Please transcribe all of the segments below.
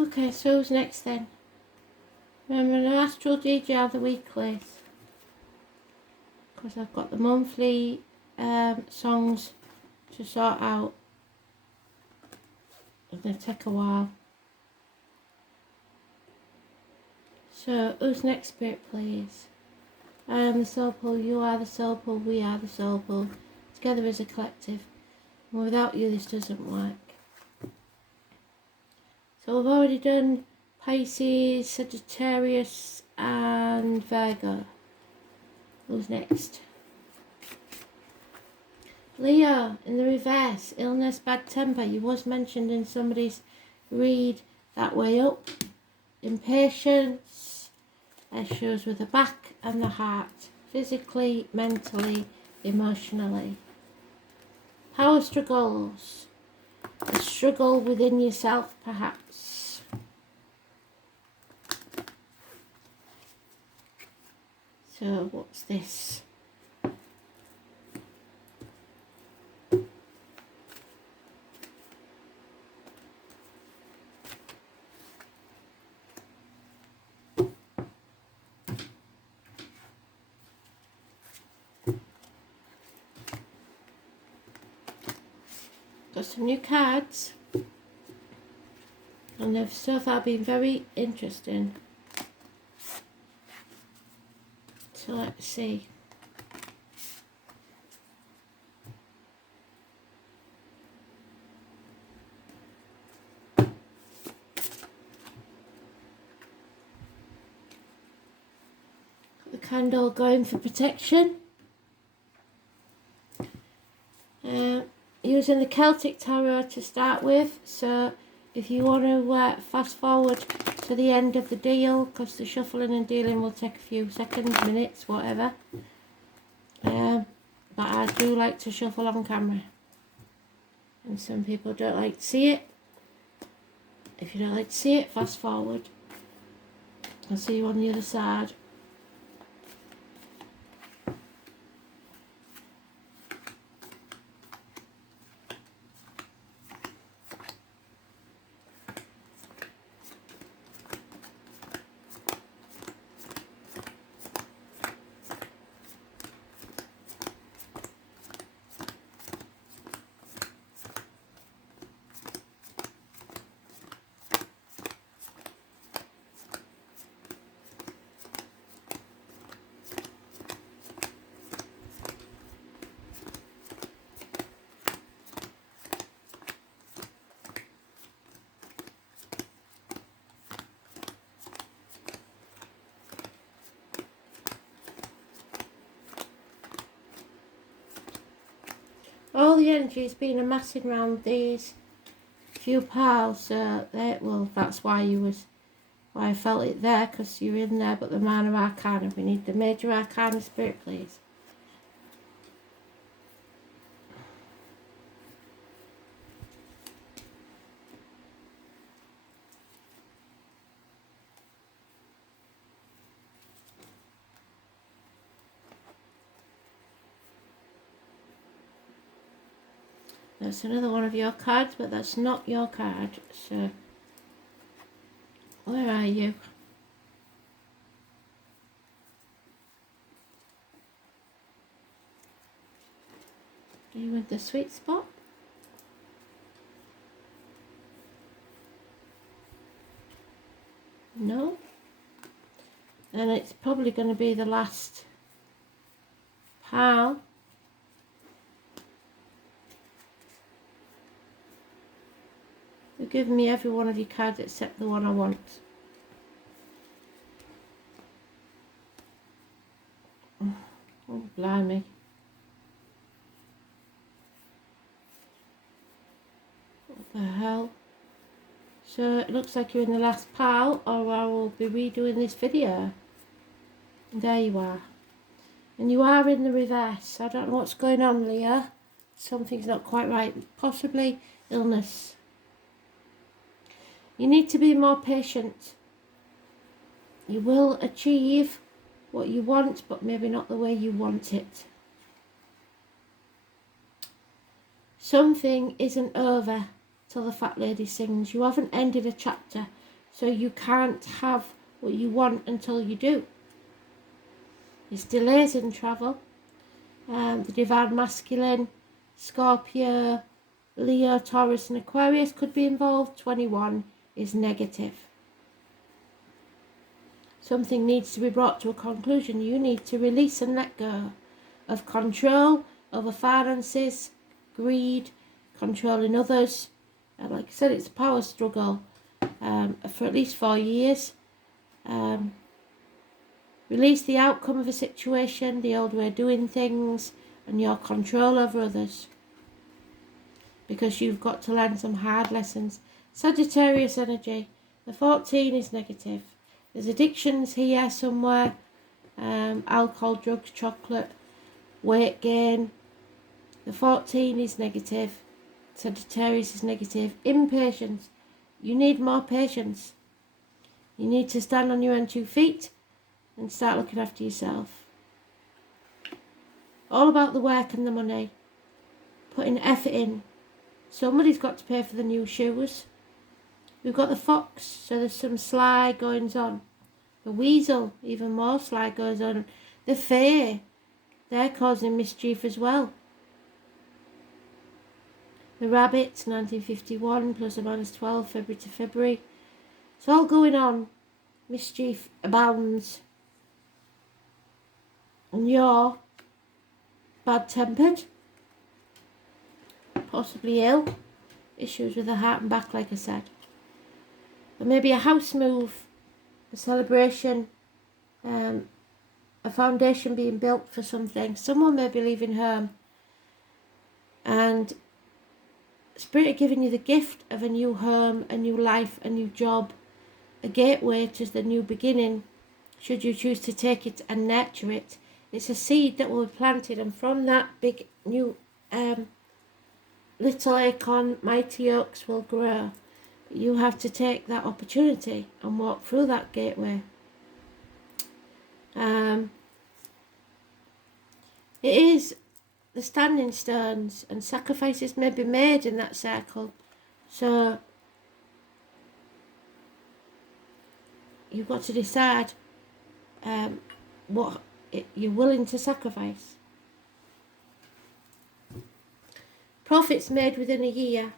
Okay, so who's next then? Remember the Astral DJ are the weeklies. Because I've got the monthly songs to sort out. It's going to take a while. So, who's next, Spirit, please? I am the soul pool, you are the soul pool, we are the soul pool. Together as a collective. And without you, this doesn't work. So, we've already done Pisces, Sagittarius, and Virgo. Who's next? Leo, in the reverse, illness, bad temper. You was mentioned in somebody's read that way up. Impatience, issues with the back and the heart, physically, mentally, emotionally. Power struggles, a struggle within yourself perhaps. So what's this? Got some new cards, and they've so far been very interesting. So let's see. Got the candle going for protection. Using the Celtic Tarot to start with, so if you want to fast forward to the end of the deal, because the shuffling and dealing will take a few seconds, minutes, whatever, but I do like to shuffle on camera, and some people don't like to see it. If you don't like to see it, fast forward. I'll see you on the other side. All the energy has been amassing around these few piles, so that's why I felt it there, because you're in there. But the Minor Arcana, we need the Major Arcana, Spirit, please. That's another one of your cards, but that's not your card, so where are you? Are you in the sweet spot? No? Then it's probably going to be the last pile. You've given me every one of your cards except the one I want. Oh, blimey. What the hell? So it looks like you're in the last pile, or I will be redoing this video. There you are. And you are in the reverse. I don't know what's going on, Leah. Something's not quite right. Possibly illness. You need to be more patient. You will achieve what you want, but maybe not the way you want it. Something isn't over till the fat lady sings. You haven't ended a chapter, So you can't have what you want until you do. There's delays in travel. The divine masculine, Scorpio, Leo, Taurus and Aquarius could be involved. 21 is negative. Something needs to be brought to a conclusion. You need to release and let go of control over finances, greed, controlling others. Like I said, it's a power struggle for at least 4 years. Release the outcome of a situation, the old way of doing things, and your control over others. Because you've got to learn some hard lessons. Sagittarius energy. The 14 is negative. There's addictions here somewhere. Alcohol, drugs, chocolate, weight gain. The 14 is negative. Sagittarius is negative. Impatience. You need more patience. You need to stand on your own 2 feet and start looking after yourself. All about the work and the money. Putting effort in. Somebody's got to pay for the new shoes. We've got the fox, so there's some sly goings on. The weasel, even more sly goes on. The fae, they're causing mischief as well. The rabbit, 1951, plus or minus 12, February to February. It's all going on. Mischief abounds. And you're bad-tempered. Possibly ill. Issues with the heart and back, like I said. There may be a house move, a celebration, a foundation being built for something. Someone may be leaving home. And Spirit are giving you the gift of a new home, a new life, a new job, a gateway to the new beginning, should you choose to take it and nurture it. It's a seed that will be planted, and from that big new little acorn, mighty oaks will grow. You have to take that opportunity and walk through that gateway. It is the standing stones, and sacrifices may be made in that circle. So you've got to decide what you're willing to sacrifice. Profits made within a year.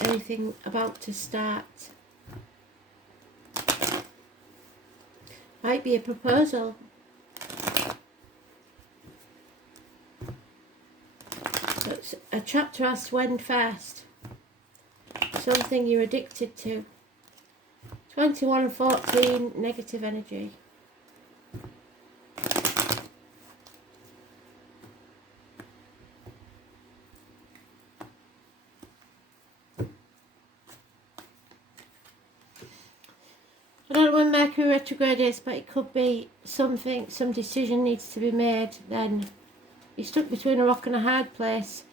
Anything about to start. Might be a proposal. But a chapter has to end first. Something you're addicted to. 21 and 14, negative energy. I don't know when Mercury retrograde is, but it could be something, some decision needs to be made. Then you're stuck between a rock and a hard place.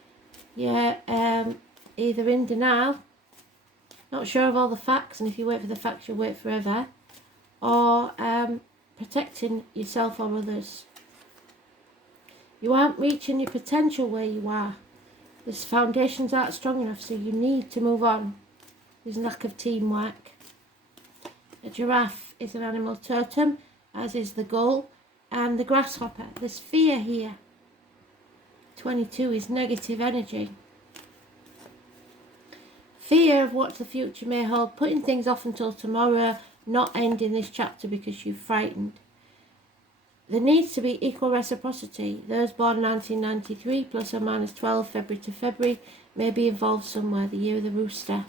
You're either in denial, not sure of all the facts, and if you wait for the facts, you'll wait forever, or protecting yourself or others. You aren't reaching your potential where you are. The foundations aren't strong enough, so you need to move on. There's a lack of teamwork. A giraffe is an animal totem, as is the gull and the grasshopper. There's fear here. 22 is negative energy. Fear of what the future may hold, putting things off until tomorrow, not ending this chapter because you're frightened. There needs to be equal reciprocity. Those born 1993, plus or minus 12, February to February, may be involved somewhere, the year of the rooster.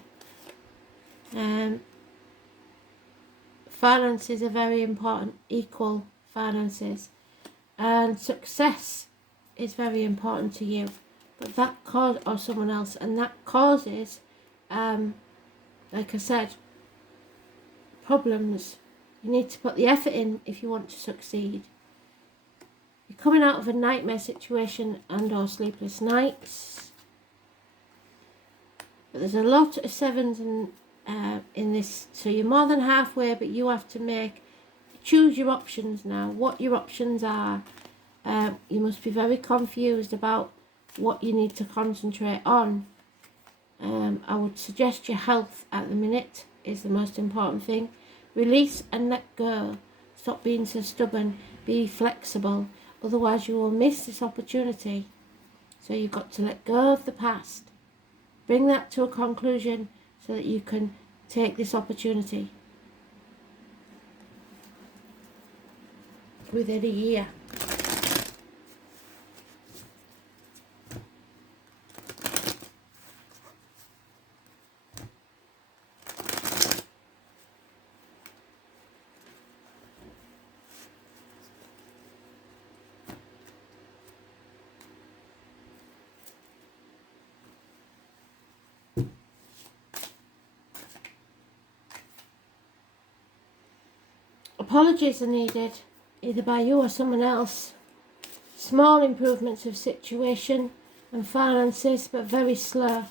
Finances are very important, equal finances. And success is very important to you. But that or someone else, and that causes, like I said, problems. You need to put the effort in if you want to succeed. You're coming out of a nightmare situation and or sleepless nights. But there's a lot of sevens and in this, so you're more than halfway, but you have to choose your options now, what your options are. You must be very confused about what you need to concentrate on. I would suggest your health at the minute. is the most important thing. Release and let go. Stop being so stubborn. Be flexible. Otherwise you will miss this opportunity. So you've got to let go of the past. Bring that to a conclusion so that you can take this opportunity within a year. Apologies are needed, either by you or someone else. Small improvements of situation and finances, but very slow.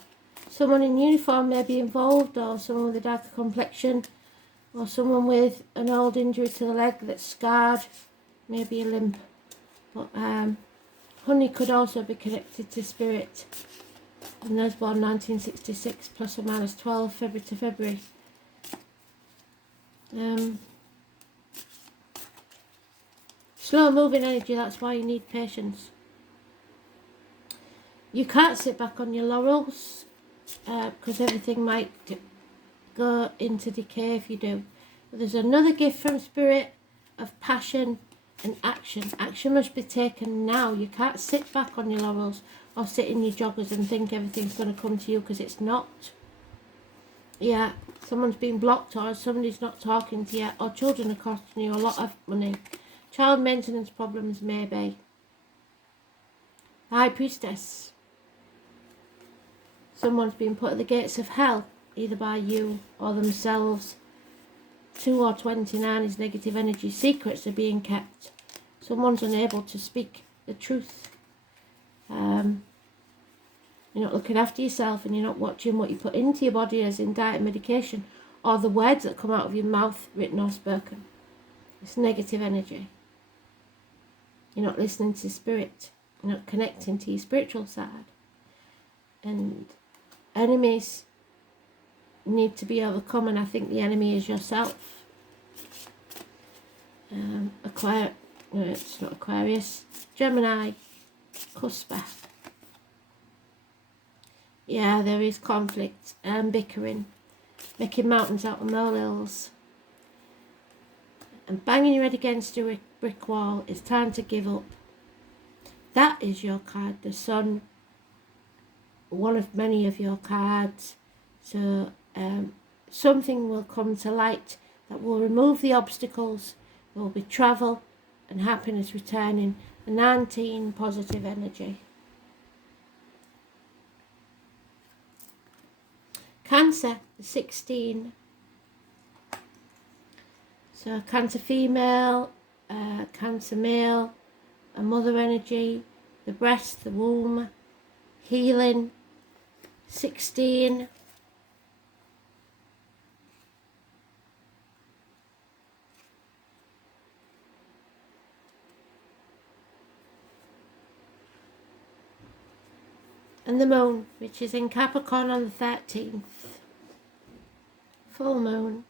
Someone in uniform may be involved, or someone with a darker complexion, or someone with an old injury to the leg that's scarred, maybe a limp. But honey could also be connected to spirit. And those born 1966, plus or minus 12, February to February. Slow moving energy, that's why you need patience. You can't sit back on your laurels because everything might go into decay if you do. But there's another gift from spirit of passion and action. Action must be taken now. You can't sit back on your laurels or sit in your joggers and think everything's going to come to you, because it's not. Yeah, someone's been blocked, or somebody's not talking to you, or children are costing you a lot of money. Child maintenance problems, maybe. High Priestess. Someone's been put at the gates of hell, either by you or themselves. 2 or 29 is negative energy. Secrets are being kept. Someone's unable to speak the truth. You're not looking after yourself, and you're not watching what you put into your body, as in diet and medication, or the words that come out of your mouth, written or spoken. It's negative energy. You're not listening to spirit. You're not connecting to your spiritual side. And enemies need to be overcome, and I think the enemy is yourself. It's not Aquarius. Gemini. Cuspa. Yeah, there is conflict and bickering. Making mountains out of molehills. And banging your head against a brick wall. It's time to give up. That is your card, the Sun. One of many of your cards. So something will come to light that will remove the obstacles. There will be travel and happiness returning. The 19, positive energy. Cancer, the 16. So Cancer female, Cancer male, a mother energy, the breast, the womb, healing, 16. And the moon, which is in Capricorn on the 13th. Full moon.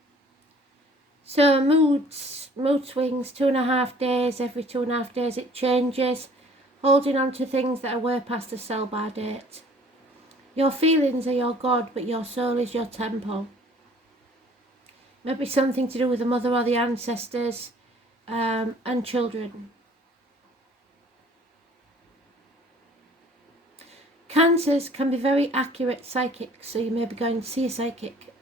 So mood swings, 2.5 days, every 2.5 days it changes. Holding on to things that are way past the sell-by date. Your feelings are your God, but your soul is your temple. Maybe something to do with the mother or the ancestors, and children. Cancers can be very accurate psychics, so you may be going to see a psychic.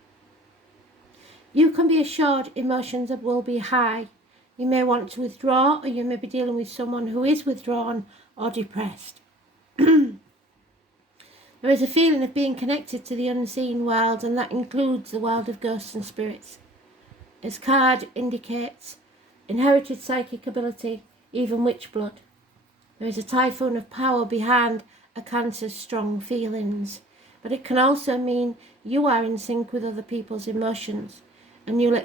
You can be assured emotions will be high. You may want to withdraw, or you may be dealing with someone who is withdrawn or depressed. There is a feeling of being connected to the unseen world, and that includes the world of ghosts and spirits. This card indicates inherited psychic ability, even witch blood. There is a typhoon of power behind a Cancer's strong feelings, but it can also mean you are in sync with other people's emotions, and you'll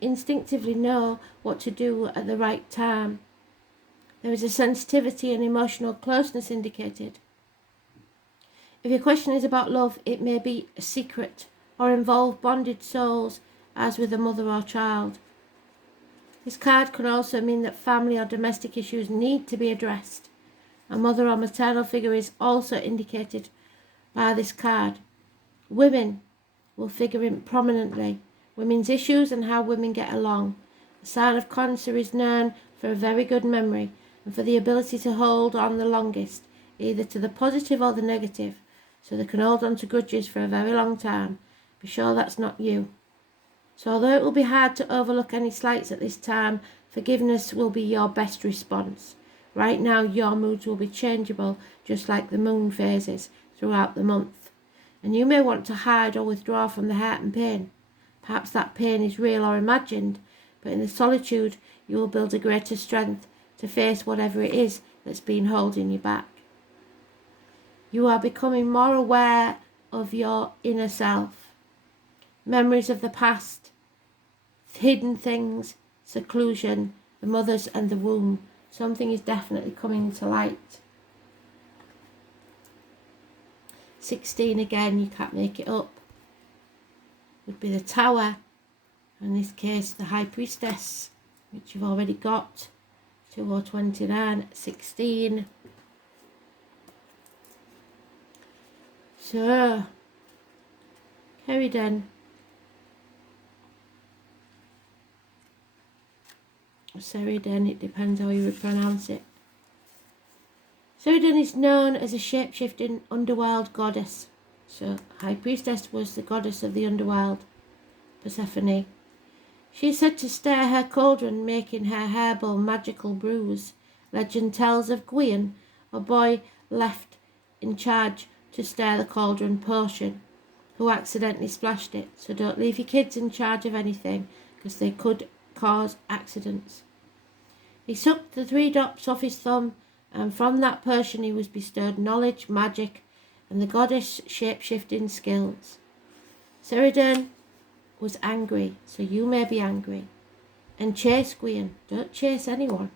instinctively know what to do at the right time. There is a sensitivity and emotional closeness indicated. If your question is about love, it may be a secret or involve bonded souls as with a mother or child. This card can also mean that family or domestic issues need to be addressed. A mother or maternal figure is also indicated by this card. Women will figure in prominently. Women's issues and how women get along. The sign of Cancer is known for a very good memory and for the ability to hold on the longest, either to the positive or the negative, so they can hold on to grudges for a very long time. Be sure that's not you. So although it will be hard to overlook any slights at this time, forgiveness will be your best response. Right now your moods will be changeable, just like the moon phases throughout the month. And you may want to hide or withdraw from the hurt and pain. Perhaps that pain is real or imagined, but in the solitude you will build a greater strength to face whatever it is that's been holding you back. You are becoming more aware of your inner self. Memories of the past, hidden things, seclusion, the mothers and the womb. Something is definitely coming to light. 16 again, you can't make it up. Would be the Tower. In this case, the High Priestess, which you've already got. 2 or 29, 16. So, Cerridwen. Cerridwen, it depends how you pronounce it. Cerridwen is known as a shape-shifting underworld goddess. So, High Priestess was the goddess of the underworld, Persephone. She is said to stir her cauldron, making her herbal magical brews. Legend tells of Gwion, a boy left in charge to stir the cauldron potion, who accidentally splashed it. So don't leave your kids in charge of anything, because they could cause accidents. He sucked the 3 drops off his thumb, and from that potion he was bestowed knowledge, magic, and the goddess shape-shifting skills. Cerridwen was angry, so you may be angry, and chase Gwion. Don't chase anyone.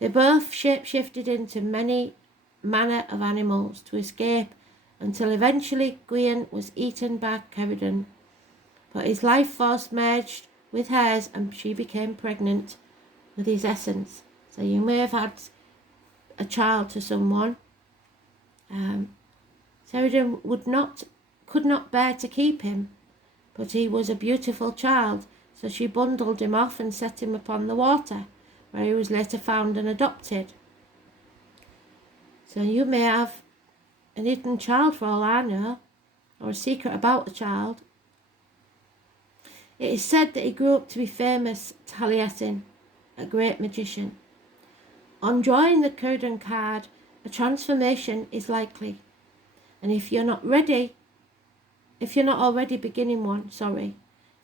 They both shape-shifted into many manner of animals to escape, until eventually Gwion was eaten by Cerridwen. But his life force merged with hers, and she became pregnant with his essence. So you may have had a child to someone. Cerridwen could not bear to keep him, but he was a beautiful child, so she bundled him off and set him upon the water, where he was later found and adopted. So you may have an hidden child for all I know, or a secret about the child. It is said that he grew up to be famous Taliesin, a great magician. On drawing the Cerridwen card, a transformation is likely, and if you're not already beginning one,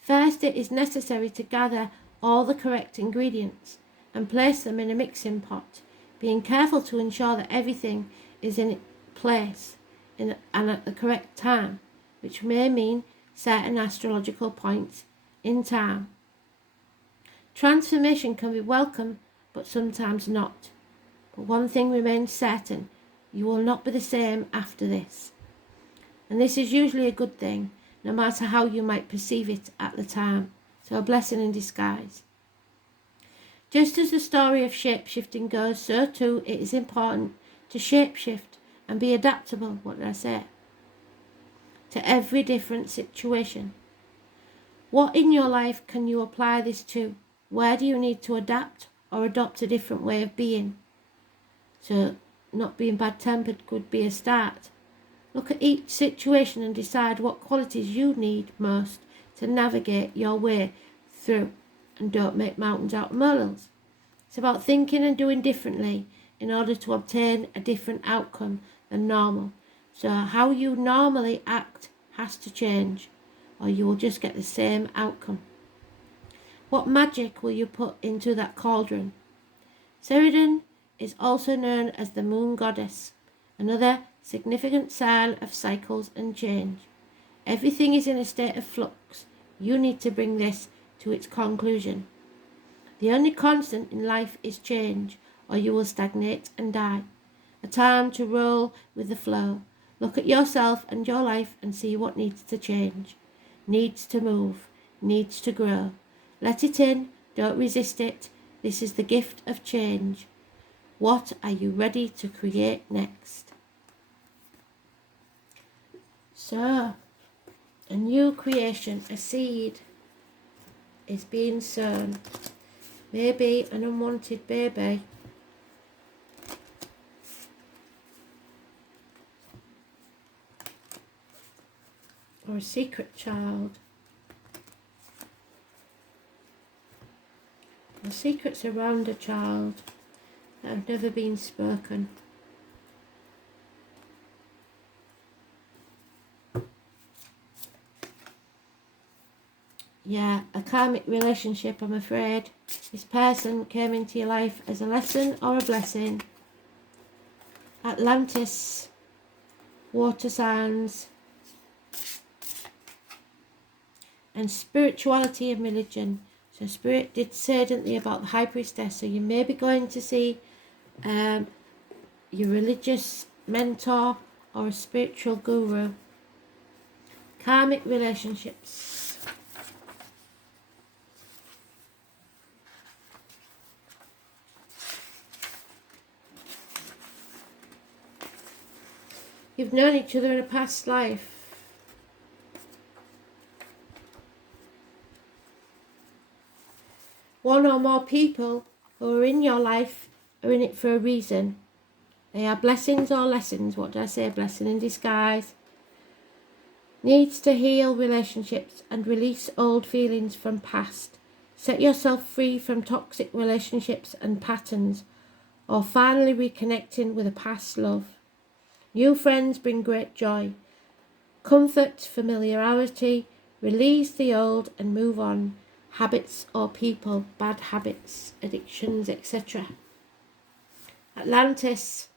first it is necessary to gather all the correct ingredients and place them in a mixing pot, being careful to ensure that everything is in place and at the correct time, which may mean certain astrological points in time. Transformation can be welcome, but sometimes not. But one thing remains certain: you will not be the same after this. And this is usually a good thing, no matter how you might perceive it at the time. So a blessing in disguise. Just as the story of shape-shifting goes, so too it is important to shape-shift and be adaptable, to every different situation. What in your life can you apply this to? Where do you need to adapt or adopt a different way of being? So not being bad-tempered could be a start. Look at each situation and decide what qualities you need most to navigate your way through, and don't make mountains out of molehills. It's about thinking and doing differently in order to obtain a different outcome than normal. So how you normally act has to change, or you will just get the same outcome. What magic will you put into that cauldron? Cerridwen is also known as the moon goddess, another significant sign of cycles and change. Everything is in a state of flux. You need to bring this to its conclusion. The only constant in life is change, or you will stagnate and die. A time to roll with the flow. Look at yourself and your life and see what needs to change, needs to move, needs to grow. Let it in, don't resist it. This is the gift of change. What are you ready to create next? So, a new creation, a seed is being sown. Maybe an unwanted baby. Or a secret child. Or secrets around a child that have never been spoken. Yeah, a karmic relationship, I'm afraid. This person came into your life as a lesson or a blessing. Atlantis, water signs, and spirituality and religion. So Spirit did say, didn't they, about the high priestess. So you may be going to see your religious mentor or a spiritual guru. Karmic relationships. You've known each other in a past life. One or more people who are in your life are in it for a reason. They are blessings or lessons. What did I say? Blessing in disguise. Needs to heal relationships and release old feelings from past. Set yourself free from toxic relationships and patterns, or finally reconnecting with a past love. New friends bring great joy. Comfort, familiarity, release the old and move on. Habits or people, bad habits, addictions, etc. Atlantis.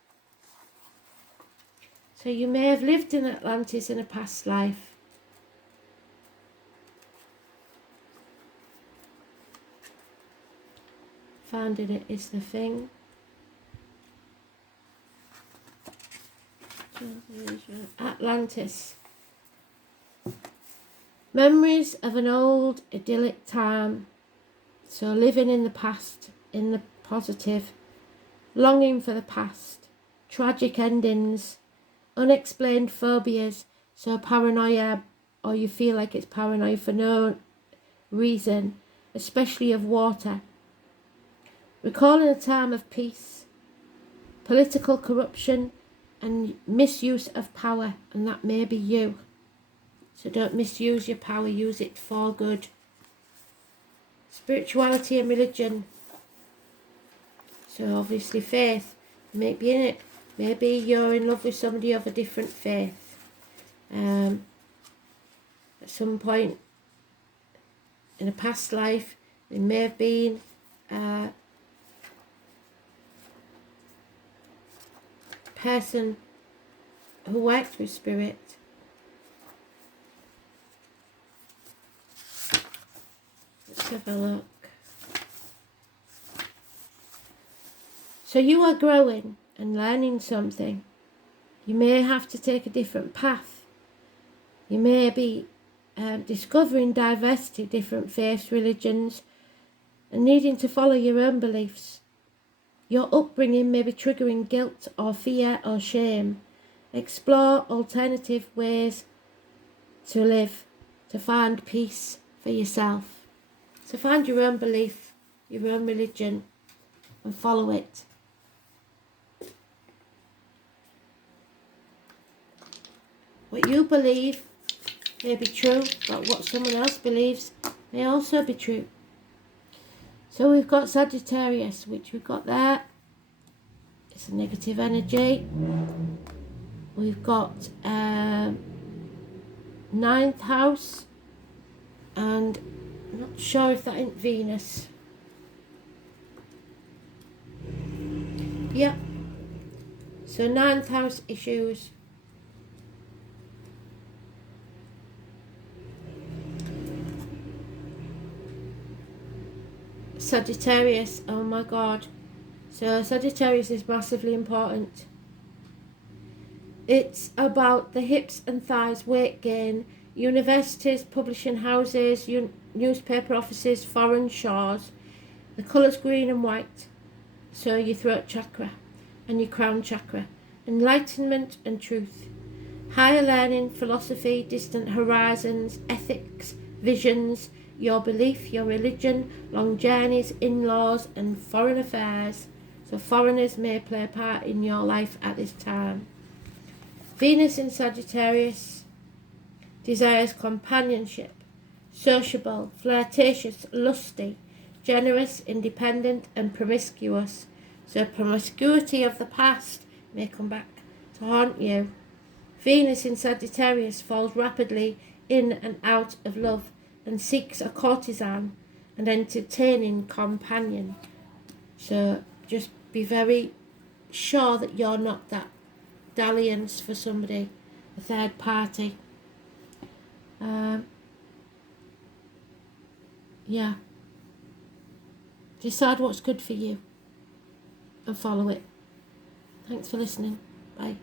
So you may have lived in Atlantis in a past life. Finding it is the thing. Atlantis. Memories of an old idyllic time. So living in the past, in the positive. Longing for the past. Tragic endings. Unexplained phobias. So paranoia, or you feel like it's paranoia for no reason, especially of water. Recalling a time of peace. Political corruption and misuse of power, and that may be you. So don't misuse your power, use it for good. Spirituality and religion. So obviously faith, you may be in it. Maybe you're in love with somebody of a different faith. At some point in a past life, there may have been a person who worked with spirit. Let's have a look. So you are growing and learning something. You may have to take a different path. You may be discovering diversity, different faiths, religions, and needing to follow your own beliefs. Your upbringing may be triggering guilt or fear or shame. Explore alternative ways to live, to find peace for yourself. So find your own belief, your own religion, and follow it. What you believe may be true, but what someone else believes may also be true. So we've got Sagittarius, which we've got there. It's a negative energy. We've got 9th house, and I'm not sure if that ain't Venus. Yep. So 9th house issues. Sagittarius, oh my god. So Sagittarius is massively important. It's about the hips and thighs, weight gain, universities, publishing houses, newspaper offices, foreign shores. The colours green and white. So your throat chakra and your crown chakra. Enlightenment and truth. Higher learning, philosophy, distant horizons, ethics, visions, your belief, your religion, long journeys, in-laws and foreign affairs. So foreigners may play a part in your life at this time. Venus in Sagittarius desires companionship, sociable, flirtatious, lusty, generous, independent and promiscuous. So promiscuity of the past may come back to haunt you. Venus in Sagittarius falls rapidly in and out of love and seeks a courtesan and entertaining companion. So just be very sure that you're not that dalliance for somebody, a third party. Yeah. Decide what's good for you and follow it. Thanks for listening. Bye.